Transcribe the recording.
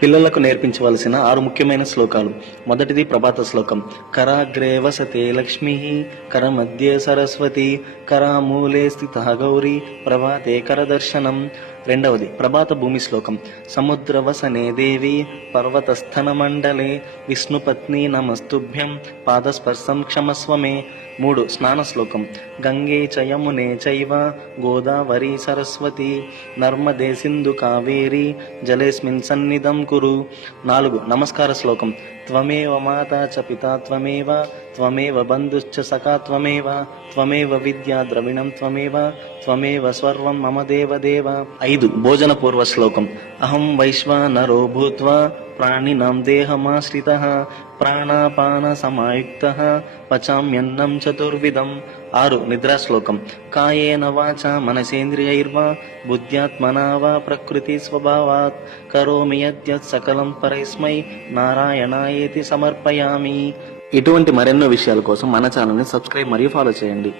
పిల్లలకు నేర్పించవలసిన 6 ముఖ్యమైన శ్లోకాలు. మొదటిది ప్రభాత శ్లోకం. కరాగ్రే వసతే లక్ష్మి, కరమధ్యే సరస్వతి, కరామూలే స్థితః గౌరీ, ప్రభాతే కరదర్శనం. రెండవది ప్రభాత భూమి శ్లోకం. సముద్రవసనే దేవి, పర్వతస్థన మండలే, విష్ణుపత్ని నమస్తుభ్యం, పాదస్పర్శం క్షమస్వమే. 3 స్నాన శ్లోకం. గంగే చ యమునే చైవ, గోదావరి సరస్వతి, నర్మదే సింధు కావేరి, జలేస్మిన్ సన్నిధం కురు. 4 నమస్కార శ్లోకం. త్వమేవ మాతా చ పితా త్వమేవ, త్వమేవ బంధుశ్చ సఖా త్వమేవ, త్వమేవ విద్యా ద్రవిణం త్వమేవ, త్వమేవ సర్వం మమ దేవదేవ. 5 భోజన పూర్వ శ్లోకం. అహం వైశ్వానరో భూత్వా ప్రాణినాం దేహమాశ్రితః, ప్రాణాపాన సమాయుక్తః, పచామ్యన్నం చతుర్విధం. 6 నిద్రా శ్లోకం. కాయేన వాచా మనసేంద్రియైర్వా, బుద్ధ్యాత్మనా వా ప్రకృతి స్వభావాత్, కరోమి యద్యత్ సకలం పరస్మై నారాయణాయేతి సమర్పయామి. ఇటువంటి మరెన్నో విషయాల కోసం మన ఛానల్ని సబ్స్క్రైబ్ మరియు ఫాలో చేయండి.